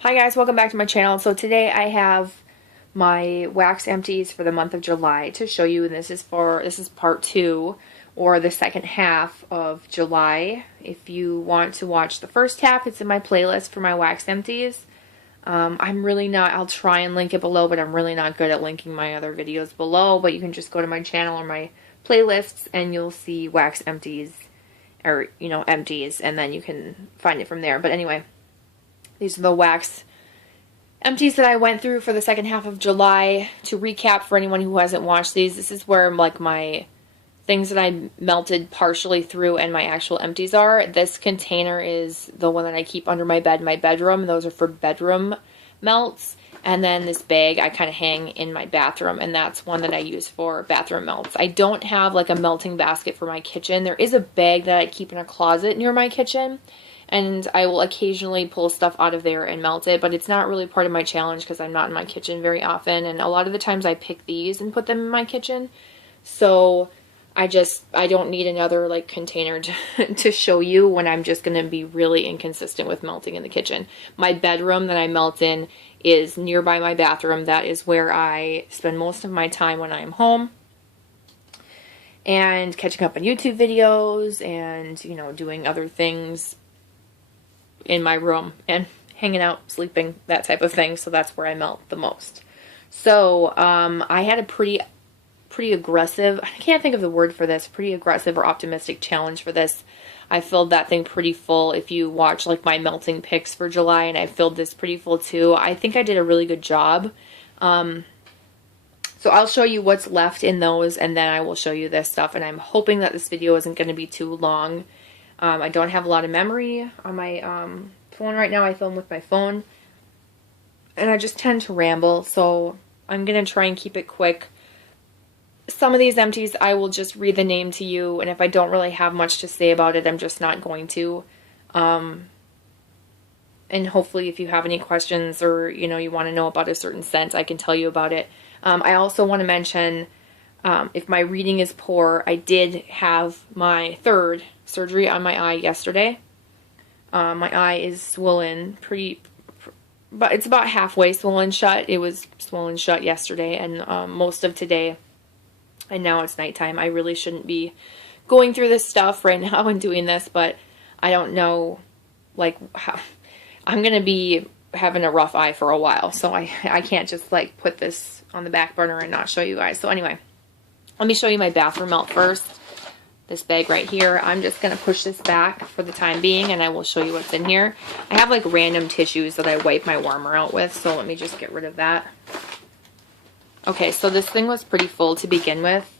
Hi guys, welcome back to my channel. So today I have my wax empties for the month of July to show you, and this is part 2 or the second half of July. If you want to watch the first half, it's in my playlist for my wax empties. I'll try and link it below, but I'm really not good at linking my other videos below, but you can just go to my channel or my playlists and you'll see wax empties or, empties, and then you can find it from there. But anyway, these are the wax empties that I went through for the second half of July. To recap for anyone who hasn't watched these, this is where like my things that I melted partially through and my actual empties are. This container is the one that I keep under my bed in my bedroom. Those are for bedroom melts. And then this bag I kind of hang in my bathroom, and that's one that I use for bathroom melts. I don't have like a melting basket for my kitchen. There is a bag that I keep in a closet near my kitchen, and I will occasionally pull stuff out of there and melt it, but it's not really part of my challenge because I'm not in my kitchen very often, and a lot of the times I pick these and put them in my kitchen. So I don't need another like container to show you when I'm just going to be really inconsistent with melting in the kitchen. My bedroom that I melt in is nearby my bathroom. That is where I spend most of my time when I'm home and catching up on YouTube videos and, doing other things in my room and hanging out, sleeping, that type of thing. So that's where I melt the most. So I had a pretty aggressive, I can't think of the word for this, pretty aggressive or optimistic challenge for this. I filled that thing pretty full. If you watch like my melting picks for July, and I filled this pretty full too. I think I did a really good job. So I'll show you what's left in those, and then I will show you this stuff, and I'm hoping that this video isn't going to be too long. I don't have a lot of memory on my phone right now. I film with my phone, and I just tend to ramble, so I'm going to try and keep it quick. Some of these empties, I will just read the name to you, and if I don't really have much to say about it, I'm just not going to. And hopefully if you have any questions or, you want to know about a certain scent, I can tell you about it. I also want to mention, if my reading is poor, I did have my third surgery on my eye yesterday. My eye is swollen but it's about halfway swollen shut. It was swollen shut yesterday and most of today. And now it's nighttime. I really shouldn't be going through this stuff right now and doing this, but I don't know, like, how I'm going to be having a rough eye for a while, so I can't just, like, put this on the back burner and not show you guys. So anyway, let me show you my bathroom melt first. This bag right here. I'm just going to push this back for the time being, and I will show you what's in here. I have, like, random tissues that I wipe my warmer out with, so let me just get rid of that. Okay, so this thing was pretty full to begin with.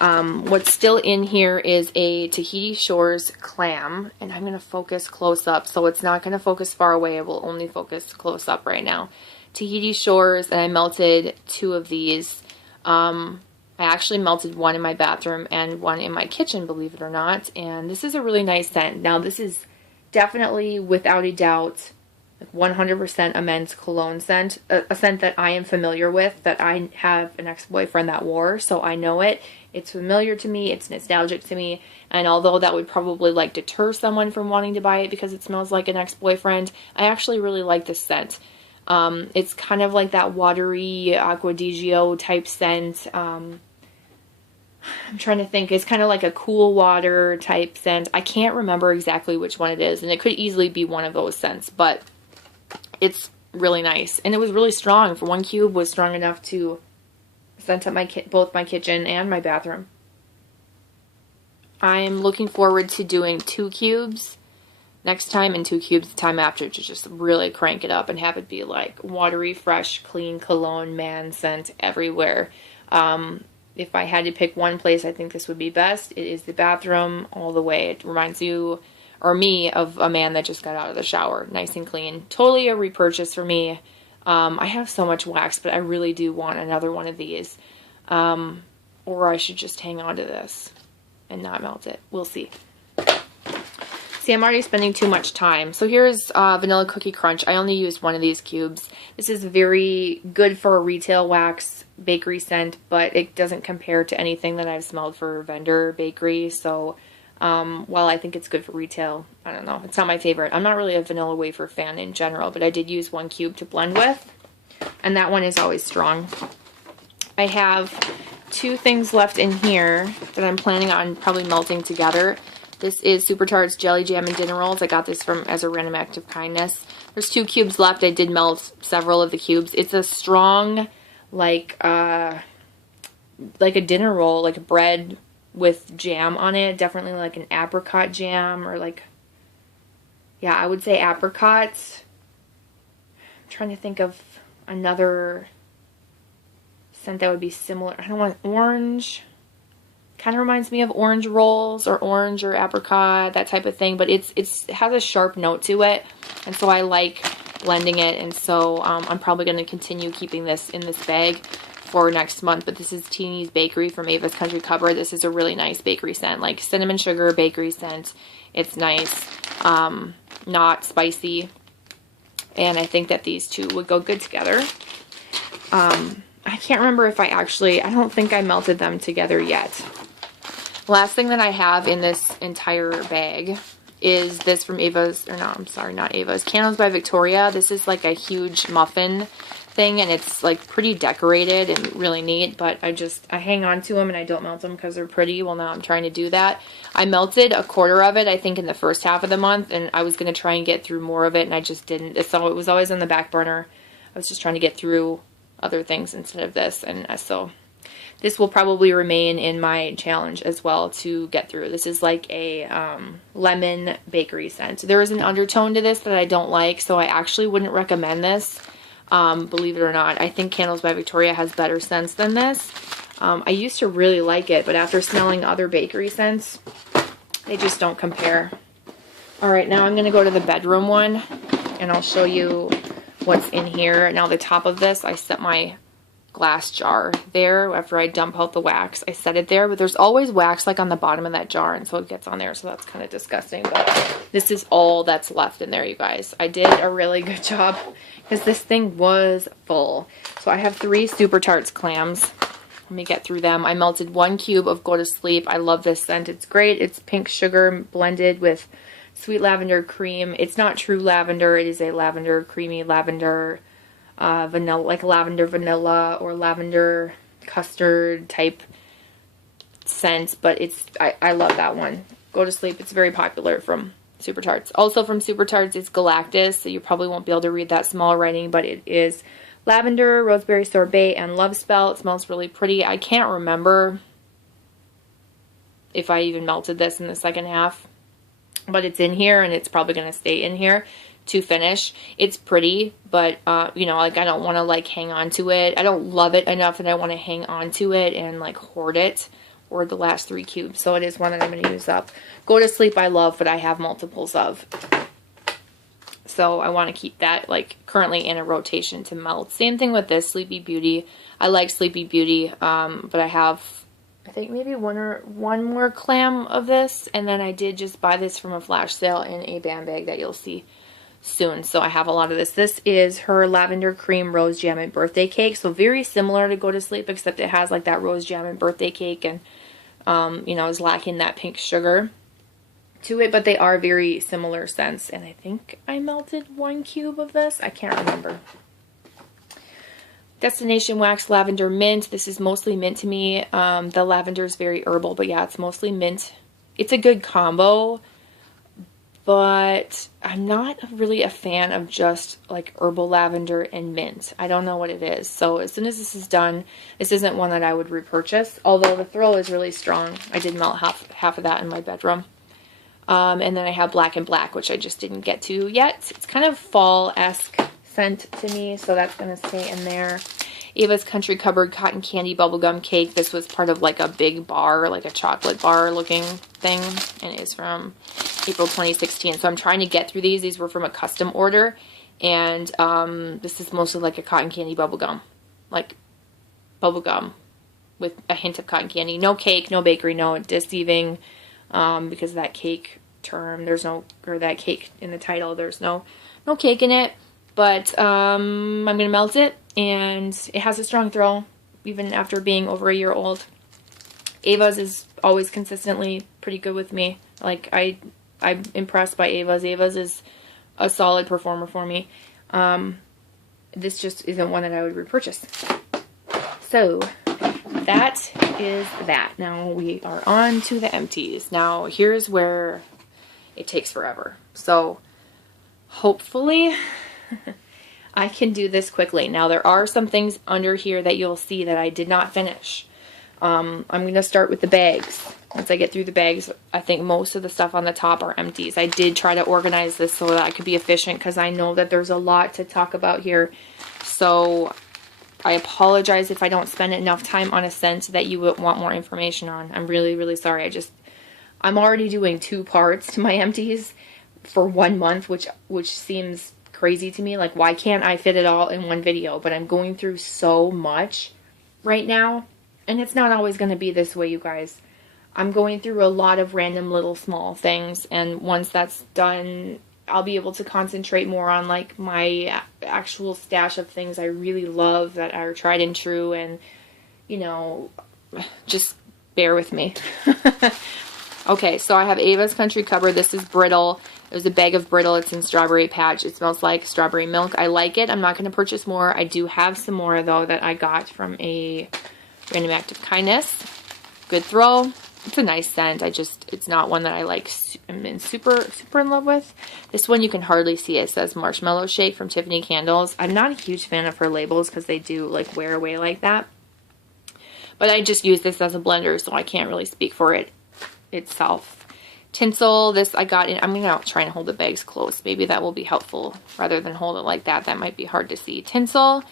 What's still in here is a Tahiti Shores clam, and I'm going to focus close up, so it's not going to focus far away. It will only focus close up right now. Tahiti Shores, and I melted 2 of these. I actually melted one in my bathroom and one in my kitchen, believe it or not, and this is a really nice scent. Now, this is definitely, without a doubt, 100% a men's cologne scent, a scent that I am familiar with, that I have an ex-boyfriend that wore, so I know it. It's familiar to me, it's nostalgic to me, and although that would probably like deter someone from wanting to buy it because it smells like an ex-boyfriend, I actually really like this scent. It's kind of like that watery Acqua di Gio type scent. I'm trying to think. It's kind of like a cool water type scent. I can't remember exactly which one it is, and it could easily be one of those scents, but it's really nice, and it was really strong. For 1 cube was strong enough to scent up both my kitchen and my bathroom. I'm looking forward to doing 2 cubes next time and 2 cubes the time after to just really crank it up and have it be like watery, fresh, clean cologne man scent everywhere. If I had to pick one place, I think this would be best. It is the bathroom all the way. It reminds you or me of a man that just got out of the shower, nice and clean. Totally a repurchase for me. I have so much wax, but I really do want another one of these. Or I should just hang on to this and not melt it. We'll see. See, I'm already spending too much time. So here's Vanilla Cookie Crunch. I only used one of these cubes. This is very good for a retail wax bakery scent, but it doesn't compare to anything that I've smelled for vendor bakery. So While I think it's good for retail, I don't know. It's not my favorite. I'm not really a vanilla wafer fan in general, but I did use 1 cube to blend with. And that one is always strong. I have 2 things left in here that I'm planning on probably melting together. This is Super Tarts Jelly Jam and Dinner Rolls. I got this from as a random act of kindness. There's 2 cubes left. I did melt several of the cubes. It's a strong, like a dinner roll, like a bread with jam on it. Definitely like an apricot jam, or like, yeah, I would say apricots. I'm trying to think of another scent that would be similar. I don't want orange. Kind of reminds me of orange rolls or orange or apricot, that type of thing, but it has a sharp note to it, and so I like blending it, and so I'm probably going to continue keeping this in this bag for next month. But this is Teeny's Bakery from Ava's Country Cupboard. This is a really nice bakery scent, like cinnamon sugar bakery scent. It's nice, not spicy, and I think that these 2 would go good together. I can't remember if I don't think I melted them together yet. Last thing that I have in this entire bag is this from Ava's, or no, I'm sorry, not Ava's, Candles by Victoria. This is like a huge muffin thing, and it's like pretty decorated and really neat, but I hang on to them and I don't melt them because they're pretty. Well, now I'm trying to do that. I melted a quarter of it, I think, in the first half of the month, and I was going to try and get through more of it, and I just didn't. So it was always on the back burner. I was just trying to get through other things instead of this, and so this will probably remain in my challenge as well to get through. This is like a lemon bakery scent. There is an undertone to this that I don't like, so I actually wouldn't recommend this, believe it or not. I think Candles by Victoria has better scents than this. I used to really like it, but after smelling other bakery scents, they just don't compare. Alright, now I'm going to go to the bedroom one, and I'll show you what's in here. Now the top of this, I set my glass jar there after I dump out the wax. I set it there, but there's always wax like on the bottom of that jar, and so it gets on there, so that's kind of disgusting. But this is all that's left in there, you guys. I did a really good job because this thing was full. So I have 3 Super Tarts clams. Let me get through them. I melted 1 cube of Go to Sleep. I love this scent. It's great. It's pink sugar blended with sweet lavender cream. It's not true lavender. It is a lavender, creamy lavender, vanilla, like lavender vanilla or lavender custard type scent. But I love that one. Go to Sleep. It's very popular from Super Tarts. Also from Super Tarts, it's Galactus. So you probably won't be able to read that small writing, but it is lavender, rosemary sorbet, and love spell. It smells really pretty. I can't remember if I even melted this in the second half, but it's in here, and it's probably going to stay in here to finish. It's pretty, but you know, like I don't want to like hang on to it. I don't love it enough that I want to hang on to it and like hoard it, or the last 3 cubes. So it is one that I'm going to use up. Go to Sleep I love, but I have multiples of. So I want to keep that like currently in a rotation to melt. Same thing with this Sleepy Beauty. I like Sleepy Beauty, but I have, I think maybe one more clam of this, and then I did just buy this from a flash sale in a band bag that you'll see soon. So I have a lot of this. This is her Lavender Cream Rose Jam and Birthday Cake. So very similar to Go to Sleep, except it has like that rose jam and birthday cake, and you know, is lacking that pink sugar to it, but they are very similar scents. And I think I melted 1 cube of this. I can't remember. Destination Wax Lavender Mint. This is mostly mint to me. The lavender is very herbal, but yeah, it's mostly mint. It's a good combo, but I'm not really a fan of just like herbal lavender and mint. I don't know what it is. So as soon as this is done, this isn't one that I would repurchase, although the throw is really strong. I did melt half of that in my bedroom. And then I have Black and Black, which I just didn't get to yet. It's kind of fall-esque scent to me, so that's going to stay in there. Ava's Country Cupboard Cotton Candy Bubblegum Cake. This was part of like a big bar, like a chocolate bar looking thing, and it is from April 2016. So I'm trying to get through these. These were from a custom order, and this is mostly like a cotton candy bubblegum, like bubblegum with a hint of cotton candy. No cake, no bakery, no deceiving. Because of that cake term, there's no, or that cake in the title, there's no cake in it, but I'm going to melt it, and it has a strong throw, even after being over a year old. Ava's is always consistently pretty good with me. Like, I'm impressed by Ava's. Ava's is a solid performer for me. This just isn't one that I would repurchase. So that is that. Now we are on to the empties. Now here's where it takes forever. So hopefully I can do this quickly. Now there are some things under here that you'll see that I did not finish. I'm going to start with the bags. Once I get through the bags, I think most of the stuff on the top are empties. I did try to organize this so that I could be efficient because I know that there's a lot to talk about here. So I apologize if I don't spend enough time on a scent that you would want more information on. I'm really, really sorry. I'm already doing 2 parts to my empties for 1 month, which seems crazy to me. Like, why can't I fit it all in one video? But I'm going through so much right now, and it's not always going to be this way, you guys. I'm going through a lot of random little small things, and once that's done, I'll be able to concentrate more on like my actual stash of things I really love that are tried and true, and you know, just bear with me. Okay, so I have Ava's Country Cover. This is brittle. It was a bag of brittle. It's in Strawberry Patch. It smells like strawberry milk. I like it. I'm not going to purchase more. I do have some more though that I got from a Random Act of Kindness. Good throw. It's a nice scent. It's not one that I like. I'm super in love with. This one you can hardly see. It says Marshmallow Shake from Tiffany Candles. I'm not a huge fan of her labels because they do like wear away like that. But I just use this as a blender, so I can't really speak for it itself. Tinsel, this I got in. I'm going to try and hold the bags close. Maybe that will be helpful rather than hold it like that. That might be hard to see. Tinsel.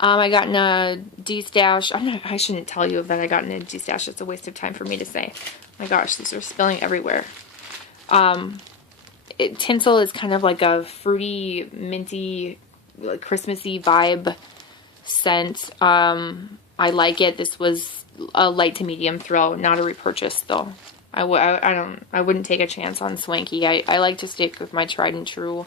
I got in a DESTASH. I shouldn't tell you that I got in a DESTASH. It's a waste of time for me to say. My gosh, these are spilling everywhere. Tinsel is kind of like a fruity, minty, like Christmassy vibe scent. I like it. This was a light to medium throw, not a repurchase though. I wouldn't take a chance on Swanky. I like to stick with my tried and true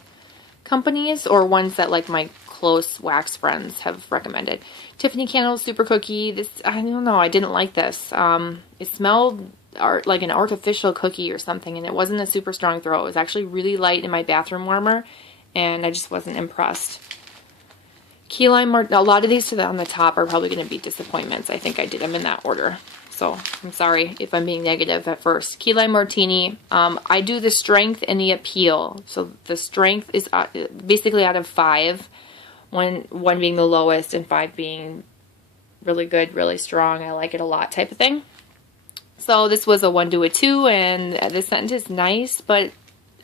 companies or ones that like my close wax friends have recommended. Tiffany Candles Super Cookie. This, I don't know, I didn't like this. It smelled like an artificial cookie or something, and it wasn't a super strong throw. It was actually really light in my bathroom warmer, and I just wasn't impressed. Key lime, a lot of these on the top are probably going to be disappointments. I think I did them in that order. So I'm sorry if I'm being negative at first. Key lime martini. I do the strength and the appeal. So the strength is basically out of 5. One being the lowest and 5 being really good, really strong. I like it a lot type of thing. So this was a 1 to a 2, and the scent is nice, but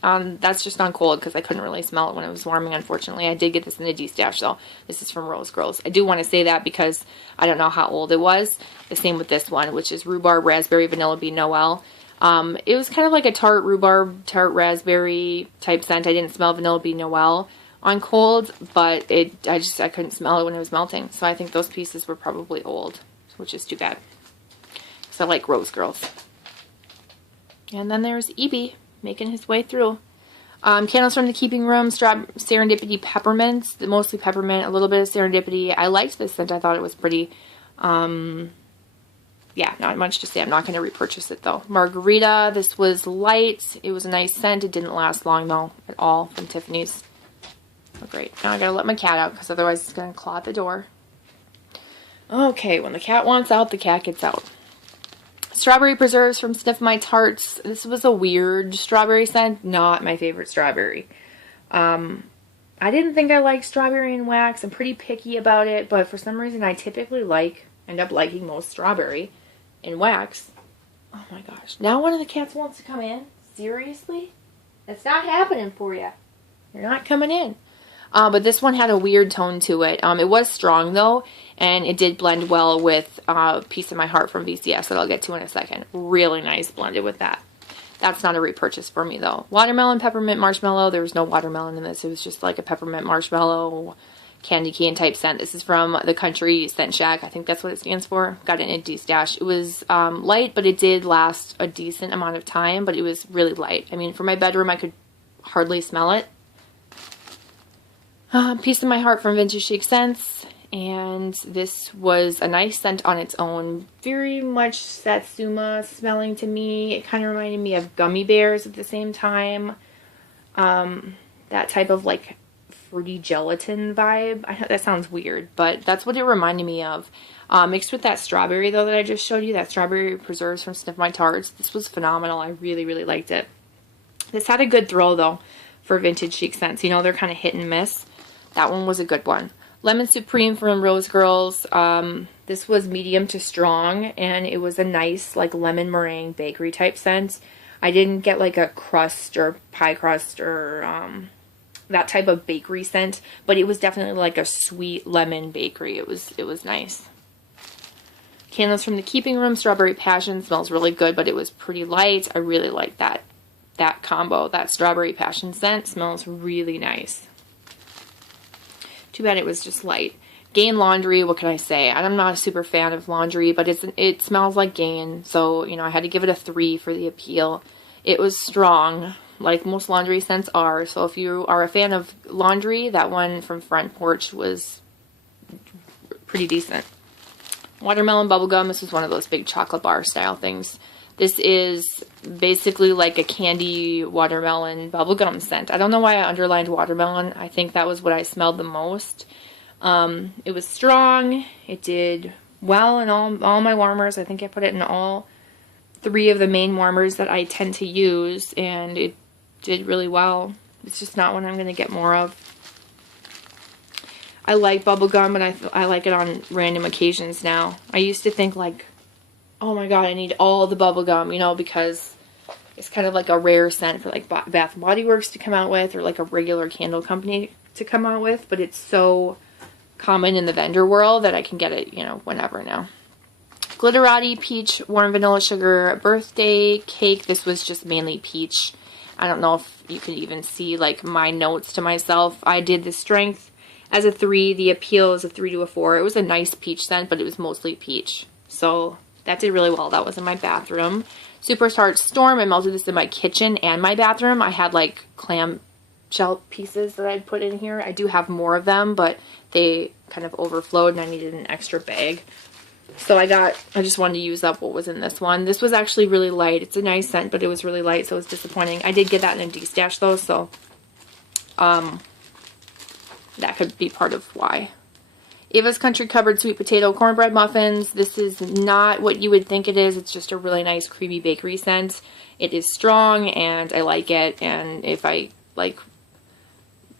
that's just on cold because I couldn't really smell it when it was warming, unfortunately. I did get this in the DESTASH, though. This is from Rose Girls. I do want to say that because I don't know how old it was. The same with this one, which is Rhubarb Raspberry Vanilla Bean Noel. It was kind of like a tart rhubarb, tart raspberry type scent. I didn't smell Vanilla Bean Noel on cold, but I couldn't smell it when it was melting. So I think those pieces were probably old, which is too bad. So I like Rose Girls. And then there's EB making his way through. Candles from the Keeping Room, Serendipity Peppermints, mostly peppermint, a little bit of serendipity. I liked this scent. I thought it was pretty. Yeah, not much to say. I'm not going to repurchase it though. Margarita, this was light. It was a nice scent. It didn't last long though at all from Tiffany's. Oh, great. Now I got to let my cat out because otherwise it's going to claw at the door. Okay, when the cat wants out, the cat gets out. Strawberry Preserves from Sniff My Tarts. This was a weird strawberry scent. Not my favorite strawberry. I didn't think I liked strawberry in wax. I'm pretty picky about it, but for some reason I typically end up liking most strawberry in wax. Oh my gosh. Now one of the cats wants to come in? Seriously? It's not happening for you. You're not coming in. But this one had a weird tone to it. It was strong though, and it did blend well with Piece of My Heart from VCS that I'll get to in a second. Really nice blended with that. That's not a repurchase for me though. Watermelon Peppermint Marshmallow. There was no watermelon in this. It was just like a peppermint marshmallow candy cane type scent. This is from the Country Scent Shack. I think that's what it stands for. Got it in a DESTASH. It was light, but it did last a decent amount of time, but it was really light. I mean, for my bedroom, I could hardly smell it. Piece of My Heart from Vintage Chic Scents. And this was a nice scent on its own. Very much Satsuma smelling to me. It kind of reminded me of gummy bears at the same time. That type of like fruity gelatin vibe. I know that sounds weird, but that's what it reminded me of. Mixed with that strawberry though that I just showed you, that strawberry preserves from Sniff My Tarts. This was phenomenal. I really, really liked it. This had a good throw though for vintage chic scents. You know, they're kind of hit and miss. That one was a good one. Lemon Supreme from Rose Girls. This was medium to strong, and it was a nice like lemon meringue bakery type scent. I didn't get like a crust or pie crust or that type of bakery scent, but it was definitely like a sweet lemon bakery. It was nice. Candles from the Keeping Room, Strawberry Passion, smells really good, but it was pretty light. I really like that combo. That Strawberry Passion scent smells really nice. Too bad it was just light. Gain Laundry, what can I say? I'm not a super fan of laundry, but it smells like Gain, so, you know, I had to give it a 3 for the appeal. It was strong, like most laundry scents are, so if you are a fan of laundry, that one from Front Porch was pretty decent. Watermelon Bubblegum, this was one of those big chocolate bar style things. This is basically like a candy watermelon bubblegum scent. I don't know why I underlined watermelon. I think that was what I smelled the most. It was strong. It did well in all my warmers. I think I put it in all 3 of the main warmers that I tend to use, and it did really well. It's just not one I'm going to get more of. I like bubblegum, but I like it on random occasions now. I used to think like, oh my god, I need all the bubblegum, you know, because it's kind of like a rare scent for like Bath & Body Works to come out with, or like a regular candle company to come out with, but it's so common in the vendor world that I can get it, you know, whenever now. Glitterati Peach Warm Vanilla Sugar Birthday Cake. This was just mainly peach. I don't know if you could even see like my notes to myself. I did the strength as a 3, the appeal is a 3 to a 4. It was a nice peach scent, but it was mostly peach. So that did really well. That was in my bathroom. Superstar Storm, I melted this in my kitchen and my bathroom. I had like clam shell pieces that I'd put in here. I do have more of them, but they kind of overflowed and I needed an extra bag. So I just wanted to use up what was in this one. This was actually really light. It's a nice scent, but it was really light, so it was disappointing. I did get that in a DESTASH though, so that could be part of why. Ava's Country Cupboard Sweet Potato Cornbread Muffins. This is not what you would think it is. It's just a really nice creamy bakery scent. It is strong and I like it, and if I like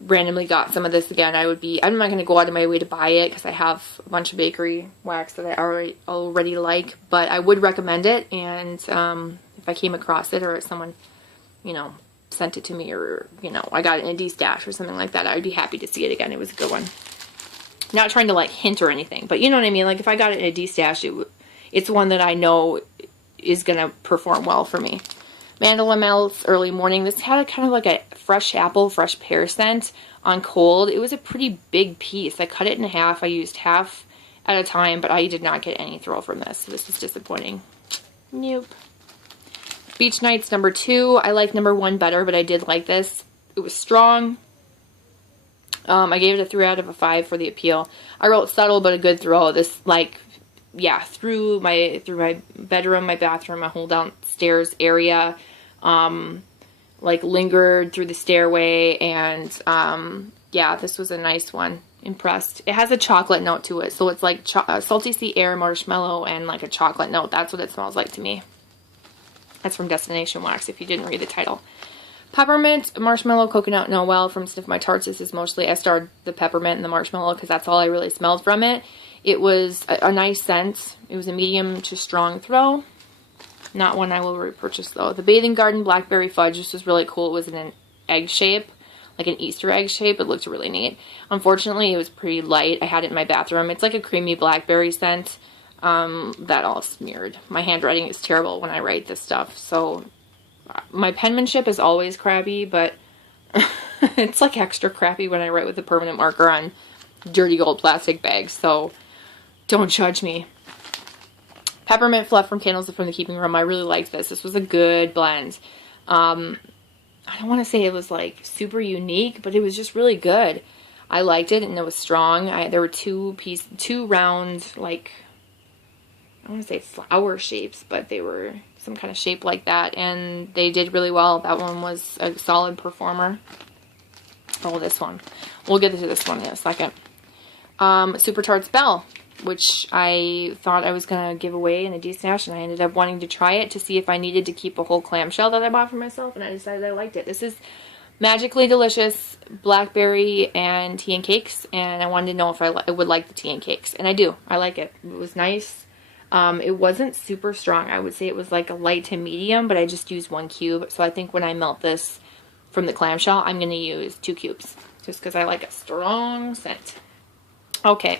randomly got some of this again, I'm not going to go out of my way to buy it because I have a bunch of bakery wax that I already like, but I would recommend it, and if I came across it or someone, you know, sent it to me, or, you know, I got it in a DESTASH or something like that, I would be happy to see it again. It was a good one. Not trying to like hint or anything, but you know what I mean? Like if I got it in a DESTASH, it's one that I know is going to perform well for me. Mandala Melts Early Morning. This had kind of like a fresh apple, fresh pear scent on cold. It was a pretty big piece. I cut it in half. I used half at a time, but I did not get any throw from this. So this was disappointing. Nope. Beach Nights number 2. I like number 1 better, but I did like this. It was strong. I gave it a 3 out of a 5 for the appeal. I wrote subtle, but a good throw. This, like, yeah, through my bedroom, my bathroom, my whole downstairs area, like lingered through the stairway, and yeah, this was a nice one. Impressed. It has a chocolate note to it, so it's like salty sea air, marshmallow, and like a chocolate note. That's what it smells like to me. That's from Destination Wax, if you didn't read the title. Peppermint, Marshmallow, Coconut, Noel from Sniff My Tarts. This is mostly, I starred the peppermint and the marshmallow because that's all I really smelled from it. It was a nice scent. It was a medium to strong throw. Not one I will repurchase though. The Bathing Garden Blackberry Fudge. This was really cool. It was in an egg shape, like an Easter egg shape. It looked really neat. Unfortunately, it was pretty light. I had it in my bathroom. It's like a creamy blackberry scent. That all smeared. My handwriting is terrible when I write this stuff, so my penmanship is always crappy, but it's like extra crappy when I write with a permanent marker on dirty old plastic bags, so don't judge me. Peppermint Fluff from Candles from the Keeping Room. I really liked this. This was a good blend. I don't want to say it was like super unique, but it was just really good. I liked it, and it was strong. There were two round, like, I want to say flower shapes, but they were some kind of shape like that, and they did really well. That one was a solid performer. Oh, this one. We'll get to this one in a second. Super Tarts Belle, which I thought I was going to give away in a DESTASH, and I ended up wanting to try it to see if I needed to keep a whole clamshell that I bought for myself, and I decided I liked it. This is Magically Delicious Blackberry and Tea and Cakes, and I wanted to know if I would like the tea and cakes, and I do. I like it. It was nice. It wasn't super strong. I would say it was like a light to medium, but I just used 1 cube, so I think when I melt this from the clamshell, I'm going to use 2 cubes, just because I like a strong scent. Okay,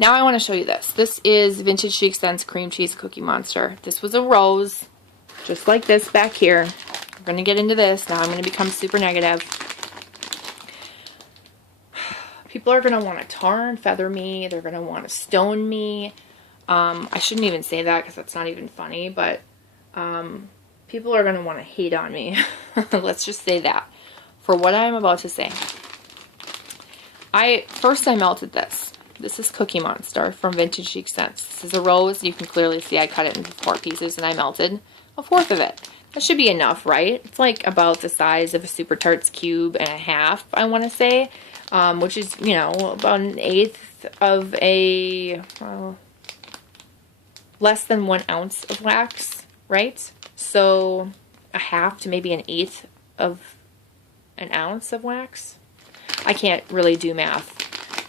now I want to show you this. This is Vintage Chic Scents Cream Cheese Cookie Monster. This was a rose, just like this back here. We're going to get into this. Now I'm going to become super negative. People are going to want to tar and feather me. They're going to want to stone me. I shouldn't even say that because that's not even funny, but people are going to want to hate on me. Let's just say that for what I'm about to say. First I melted this. This is Cookie Monster from Vintage Chic Scents. This is a rose. You can clearly see I cut it into 4 pieces and I melted 1/4 of it. That should be enough, right? It's like about the size of a Super Tarts cube and a half, I want to say, which is, you know, about 1/8 of a, less than 1 ounce of wax, right? So a half to maybe 1/8 of an ounce of wax. I can't really do math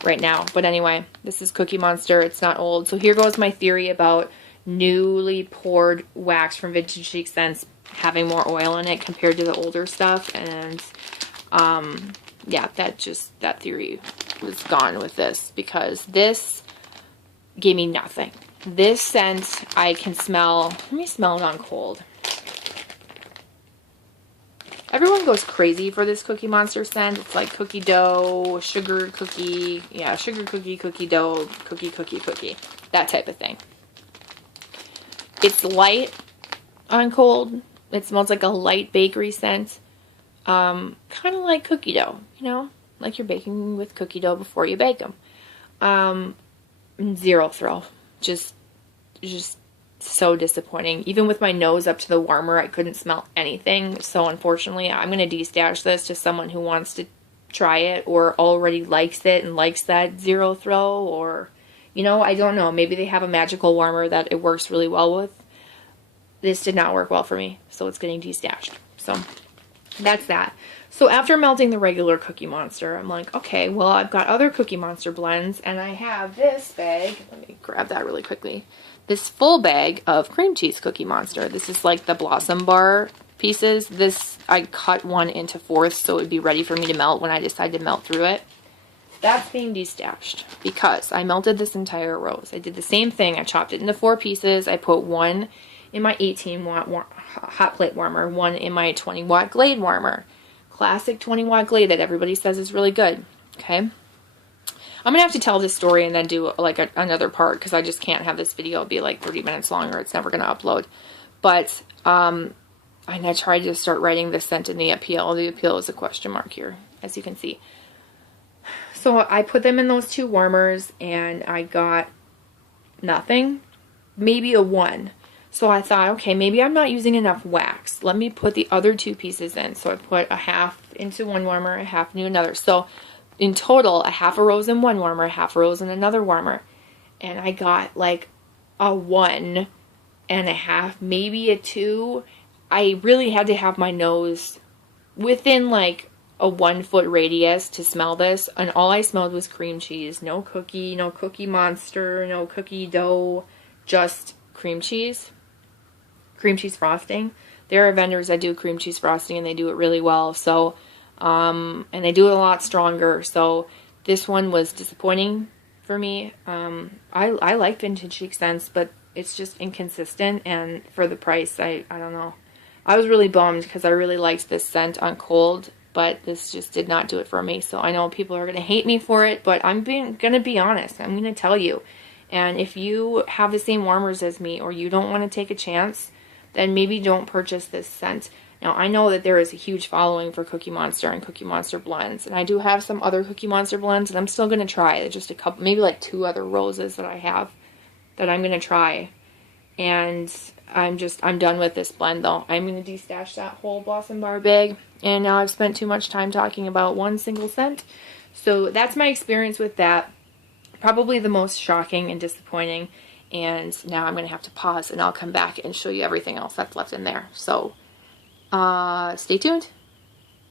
right now, but anyway, this is Cookie Monster. It's not old. So here goes my theory about newly poured wax from Vintage Chic Scents having more oil in it compared to the older stuff, and yeah, that theory was gone with this, because this gave me nothing. This scent I can smell. Let me smell it on cold. Everyone goes crazy for this Cookie Monster scent. It's like cookie dough, sugar cookie, yeah, sugar cookie, cookie dough, cookie, that type of thing. It's light on cold. It smells like a light bakery scent. Kind of like cookie dough, you know, like you're baking with cookie dough before you bake them. Zero throw. Just so disappointing. Even with my nose up to the warmer, I couldn't smell anything. So unfortunately, I'm going to DESTASH this to someone who wants to try it or already likes it and likes that zero throw, or, you know, I don't know. Maybe they have a magical warmer that it works really well with. This did not work well for me, so it's getting DESTASHed. So that's that. So after melting the regular Cookie Monster, I'm like, okay, well, I've got other Cookie Monster blends, and I have this bag. Let me grab that really quickly. This full bag of cream cheese Cookie Monster. This is like the Blossom Bar pieces. This, I cut one into 4ths so it would be ready for me to melt when I decide to melt through it. That's being DESTASHed because I melted this entire rose. I did the same thing. I chopped it into 4 pieces. I put one in my 18-watt hot plate warmer, one in my 20-watt Glade warmer. Classic 20-watt Glade that everybody says is really good. Okay. I'm going to have to tell this story and then do like another part, because I just can't have this video be like 30 minutes long or it's never going to upload. But and I tried to start writing this scent in the appeal. The appeal is a question mark here, as you can see. So I put them in those 2 warmers and I got nothing, maybe a 1. So I thought, okay, maybe I'm not using enough wax. Let me put the other 2 pieces in. So I put a half into one warmer, a half into another. So in total, a half a rose in one warmer, half a rose in another warmer. And I got like a 1.5, maybe a 2. I really had to have my nose within like a 1-foot radius to smell this. And all I smelled was cream cheese. No cookie, no Cookie Monster, no cookie dough, just cream cheese. Cream cheese frosting. There are vendors that do cream cheese frosting and they do it really well. So, and they do it a lot stronger. So this one was disappointing for me. I like Vintage Chic Scents, but it's just inconsistent. And for the price, I don't know. I was really bummed because I really liked this scent on cold, but this just did not do it for me. So I know people are going to hate me for it, but I'm going to be honest. I'm going to tell you. And if you have the same warmers as me or you don't want to take a chance, then maybe don't purchase this scent. Now, I know that there is a huge following for Cookie Monster and Cookie Monster blends, and I do have some other Cookie Monster blends, and I'm still going to try. There's just a couple, maybe like 2 other roses that I have that I'm going to try. And I'm done with this blend, though. I'm going to destash that whole Blossom Bar bag, and now I've spent too much time talking about one single scent. So that's my experience with that. Probably the most shocking and disappointing, and now I'm going to have to pause, and I'll come back and show you everything else that's left in there. So, stay tuned.